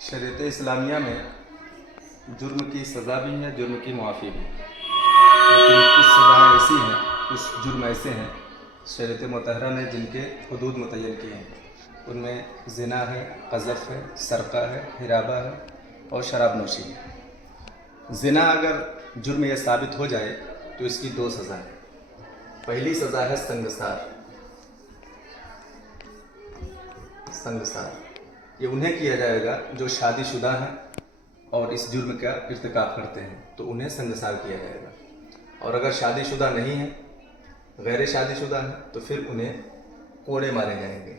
شریعت اسلامیہ میں جرم کی سزا بھی ہے، جرم کی معافی بھی، لیکن کچھ سزائیں ایسی ہیں، کچھ جرم ایسے ہیں شریعت مطہرہ نے جن کے حدود متعین کیے ہیں۔ ان میں زنا ہے، قذف ہے، سرقہ ہے، حرابہ ہے اور شراب نوشی ہے۔ زنا اگر جرم یہ ثابت ہو جائے تو اس کی 2 سزا ہے۔ پہلی سزا ہے سنگسار۔ یہ انہیں کیا جائے گا جو شادی شدہ ہیں اور اس جرم کا ارتکاب کرتے ہیں، تو انہیں سنگسار کیا جائے گا۔ اور اگر شادی شدہ نہیں ہیں، غیر شادی شدہ ہیں، تو پھر انہیں کوڑے مارے جائیں گے،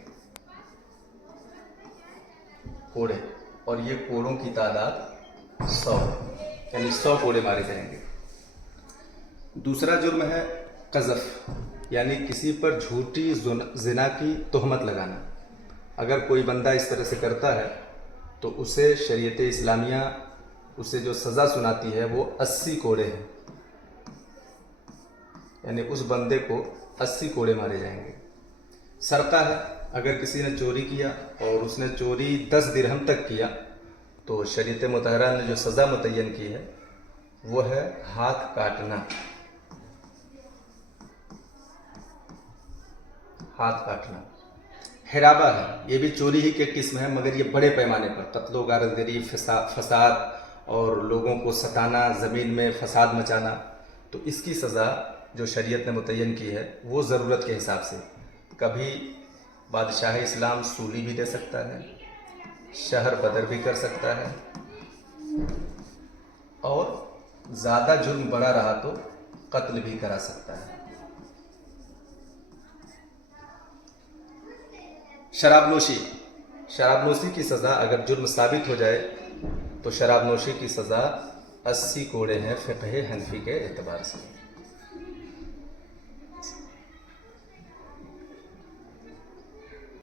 کوڑے۔ اور یہ کوڑوں کی تعداد 100، یعنی 100 کوڑے مارے جائیں گے۔ دوسرا جرم ہے قذف، یعنی کسی پر جھوٹی زنا کی تہمت لگانا۔ اگر کوئی بندہ اس طرح سے کرتا ہے تو اسے شریعت اسلامیہ اسے جو سزا سناتی ہے وہ 80 کوڑے ہیں، یعنی اس بندے کو 80 کوڑے مارے جائیں گے۔ سرقہ ہے، اگر کسی نے چوری کیا اور اس نے چوری 10 درہم تک کیا تو شریعت مطہرہ نے جو سزا متعین کی ہے وہ ہے ہاتھ کاٹنا، ہاتھ کاٹنا۔ حرابہ ہے، یہ بھی چوری ہی کے قسم ہے، مگر یہ بڑے پیمانے پر قتل و غارت گری، فساد اور لوگوں کو ستانا، زمین میں فساد مچانا۔ تو اس کی سزا جو شریعت نے متعین کی ہے وہ ضرورت کے حساب سے، کبھی بادشاہ اسلام سولی بھی دے سکتا ہے، شہر بدر بھی کر سکتا ہے، اور زیادہ جرم بڑا رہا تو قتل بھی کرا سکتا ہے۔ شراب نوشی کی سزا اگر جرم ثابت ہو جائے تو شراب نوشی کی سزا 80 کوڑے ہیں فقہ حنفی کے اعتبار سے۔